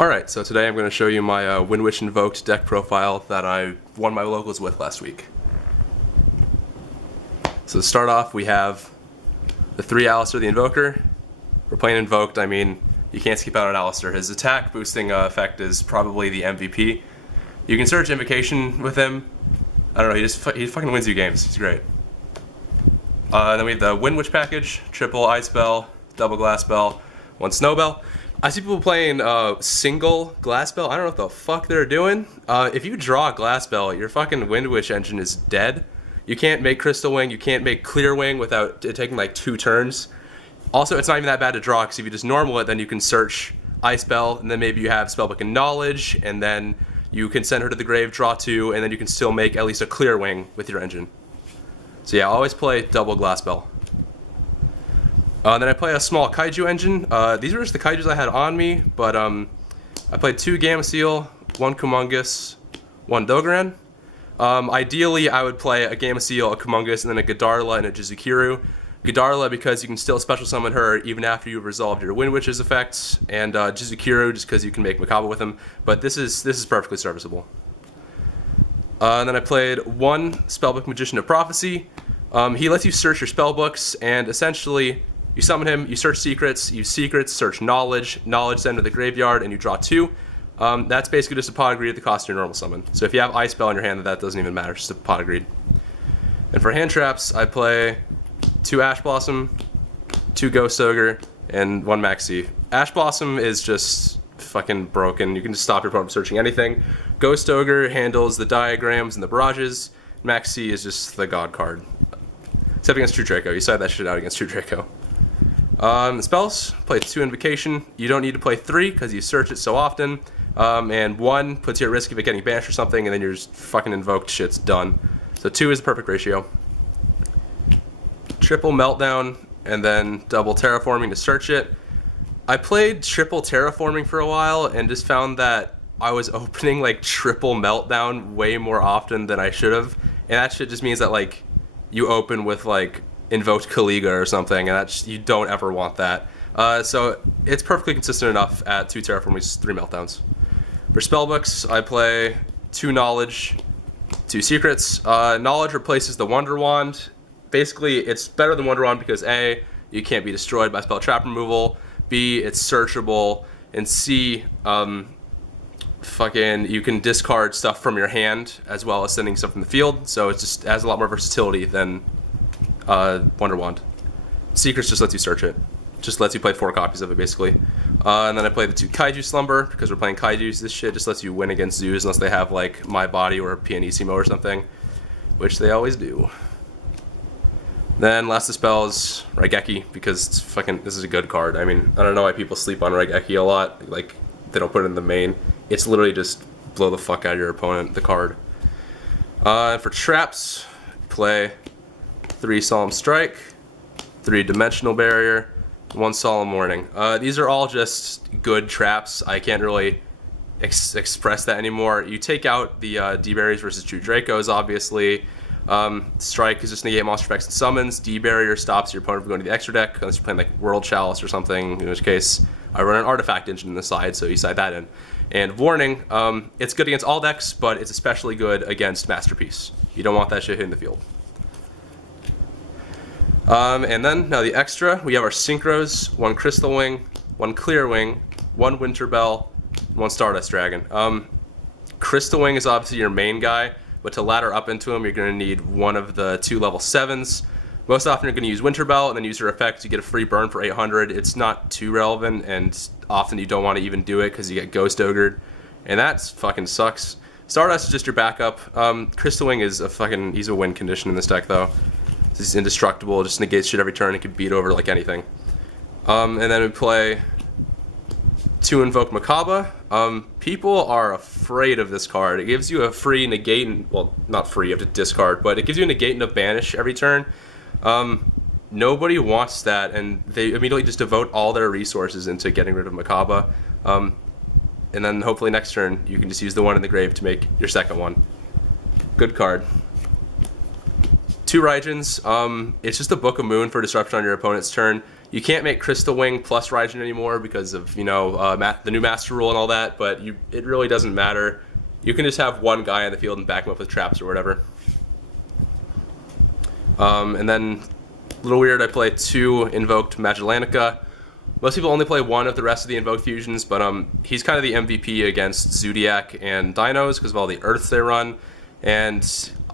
Alright, so today I'm going to show you my Windwitch Invoked deck profile that I won my locals with last week. So to start off, we have the 3 Alistair the Invoker. We're playing Invoked, I mean, you can't skip out on Alistair. His attack boosting effect is probably the MVP. You can search Invocation with him. I don't know, he fucking wins you games. He's great. Then we have the Windwitch package, triple Ice Bell, double Glass Bell, 1 Snow Bell. I see people playing single Glass Bell. I don't know what the fuck they're doing. If you draw a Glass Bell, your fucking Windwitch engine is dead. You can't make Crystal Wing, you can't make Clear Wing without it taking like 2 turns. Also, it's not even that bad to draw, because if you just normal it, then you can search Ice Bell, and then maybe you have Spellbook and Knowledge, and then you can send her to the grave, draw 2, and then you can still make at least a Clear Wing with your engine. So yeah, always play double Glass Bell. Then I play a small Kaiju engine. These are just the Kaijus I had on me, but I played 2 Gamma Seal, 1 Kumongus, 1 Dogoran. Ideally, I would play a Gamma Seal, a Kumongus, and then a Godarla and a Jizukiru. Godarla because you can still special summon her even after you've resolved your Windwitch's effects, and Jizukiru just because you can make Makaba with him. But this is perfectly serviceable. And then I played 1 Spellbook Magician of Prophecy. He lets you search your spellbooks, and essentially you summon him, you search secrets, use secrets, search knowledge, send to the graveyard, and you draw 2. That's basically just a pot of greed at the cost of your normal summon. So if you have Ice Bell in your hand, that doesn't even matter, it's just a pot of greed. And for hand traps, I play 2 Ash Blossom, 2 Ghost Ogre, and 1 Maxi. Ash Blossom is just fucking broken. You can just stop your opponent from searching anything. Ghost Ogre handles the diagrams and the barrages. Maxi is just the god card. Except against True Draco. You side that shit out against True Draco. Spells, play 2 Invocation. You don't need to play 3 because you search it so often. And 1 puts you at risk of it getting banished or something, and then your fucking invoked shit's done. So 2 is the perfect ratio. Triple Meltdown, and then double Terraforming to search it. I played triple Terraforming for a while and just found that I was opening like triple Meltdown way more often than I should have. And that shit just means that like you open with like Invoked Kaliga or something, and that's, you don't ever want that. So it's perfectly consistent enough at 2 Terraformings, 3 Meltdowns. For spellbooks, I play 2 Knowledge, 2 Secrets. Knowledge replaces the Wonder Wand. Basically, it's better than Wonder Wand because A, you can't be destroyed by spell trap removal, B, it's searchable, and C, you can discard stuff from your hand as well as sending stuff from the field, so it just has a lot more versatility than Wonder Wand. Secrets just lets you search it. Just lets you play 4 copies of it, basically. And then I play the 2 Kaiju Slumber, because we're playing Kaijus. This shit just lets you win against zoos unless they have, like, My Body or Pianissimo or something, which they always do. Then last of spells, Raigeki, because it's fucking, this is a good card. I mean, I don't know why people sleep on Raigeki a lot. Like, they don't put it in the main. It's literally just blow the fuck out of your opponent, the card. For traps, play 3 Solemn Strike, 3 Dimensional Barrier, 1 Solemn Warning. These are all just good traps. I can't really express that anymore. You take out the D-Barriers versus True Dracos, obviously. Strike is just negate monster effects and summons. D-Barrier stops your opponent from going to the extra deck, unless you're playing like World Chalice or something, in which case I run an Artifact engine in the side, so you side that in. And Warning, it's good against all decks, but it's especially good against Masterpiece. You don't want that shit hitting the field. And then, now the extra, we have our Synchros, 1 Crystal Wing, 1 Clear Wing, 1 Winter Bell, 1 Stardust Dragon. Crystal Wing is obviously your main guy, but to ladder up into him, you're going to need one of the 2 level 7s. Most often you're going to use Winter Bell and then use her effect to get a free burn for 800. It's not too relevant, and often you don't want to even do it because you get Ghost Ogred, and that fucking sucks. Stardust is just your backup. Crystal Wing is he's a win condition in this deck though. He's indestructible, just negates shit every turn, and can beat over like anything. And then we play 2 Invoked Makaba. People are afraid of this card. It gives you a free negate, and, well, not free, you have to discard, but it gives you a negate and a banish every turn. Nobody wants that, and they immediately just devote all their resources into getting rid of Makaba. And then hopefully next turn you can just use the 1 in the grave to make your second one. Good card. 2 Raijins. It's just a Book of Moon for disruption on your opponent's turn. You can't make Crystal Wing plus Raijin anymore because of, you know, the new Master Rule and all that, but it really doesn't matter. You can just have one guy on the field and back him up with traps or whatever. And then, a little weird, I play 2 Invoked Magellanica. Most people only play 1 of the rest of the Invoked fusions, but he's kind of the MVP against Zodiac and Dinos because of all the Earths they run. And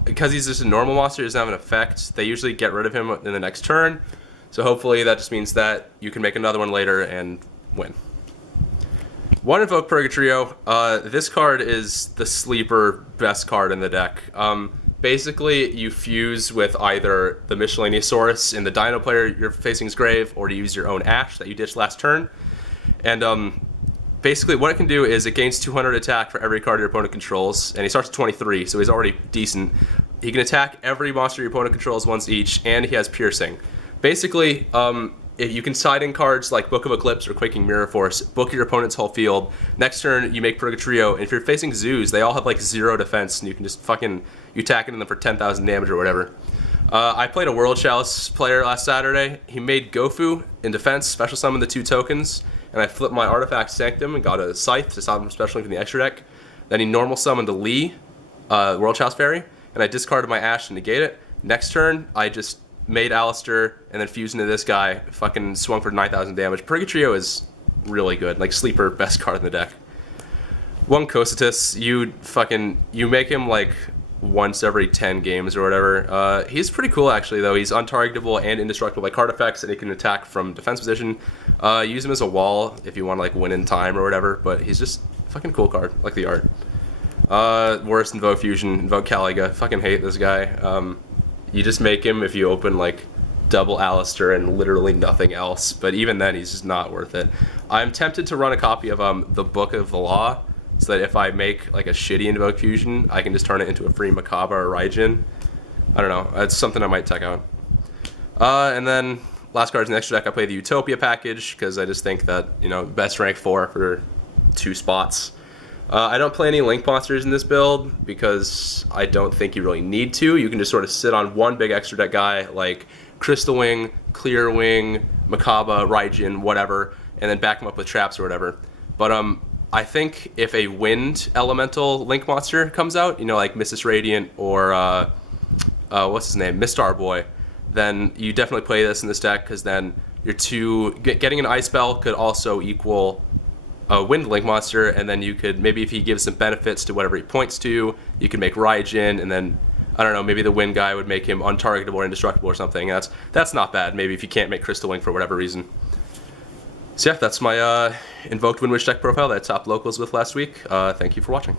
because he's just a normal monster, he doesn't have an effect, they usually get rid of him in the next turn. So hopefully that just means that you can make another one later and win. 1 Invoked Purgatrio. This card is the sleeper best card in the deck. Basically, you fuse with either the Miscellaneousaurus in the Dino player you're facing's grave, or you use your own Ash that you ditched last turn. And basically what it can do is it gains 200 attack for every card your opponent controls, and he starts at 23, so he's already decent. He can attack every monster your opponent controls once each, and he has Piercing. Basically, if you can side in cards like Book of Eclipse or Quaking Mirror Force, book your opponent's whole field. Next turn, you make Purgatrio, and if you're facing zoos, they all have like 0 defense, and you can just fucking, you attack into them for 10,000 damage or whatever. I played a World Chalice player last Saturday. He made Gofu in defense, special summon the 2 tokens, and I flipped my Artifact Sanctum and got a Scythe to stop him specialing from the extra deck. Then he normal summoned a Lee, World Chalice Fairy, and I discarded my Ash to negate it. Next turn, I just made Alistair and then fused into this guy, fucking swung for 9,000 damage. Purgatrio is really good, like sleeper best card in the deck. 1 Cositus, you make him like once every 10 games or whatever. He's pretty cool actually though. He's untargetable and indestructible by card effects, and he can attack from defense position. Use him as a wall if you want to like win in time or whatever, but he's just a fucking cool card, like the art. Worst Invoke Fusion, Invoke Caliga. Fucking hate this guy. You just make him if you open like double Alistair and literally nothing else, but even then he's just not worth it. I'm tempted to run a copy of the Book of the Law, so that if I make like a shitty Invoke Fusion, I can just turn it into a free Makaba or Raijin. I don't know, it's something I might check out. And then last card's in the extra deck, I play the Utopia package, because I just think that, you know, best rank 4 for 2 spots. I don't play any Link monsters in this build because I don't think you really need to. You can just sort of sit on one big extra deck guy like Crystal Wing, Clear Wing, Makaba, Raijin, whatever, and then back him up with traps or whatever. But I think if a Wind Elemental Link monster comes out, you know, like Mrs. Radiant or what's his name, Mistar Boy, then you definitely play this in this deck, because then your getting an Ice Spell could also equal a Wind Link monster, and then you could, maybe if he gives some benefits to whatever he points to, you can make Raijin, and then, I don't know, maybe the Wind guy would make him untargetable or indestructible or something. That's not bad, maybe if you can't make Crystal Wing for whatever reason. So yeah, that's my Invoked Windwitch deck profile that I topped locals with last week. Thank you for watching.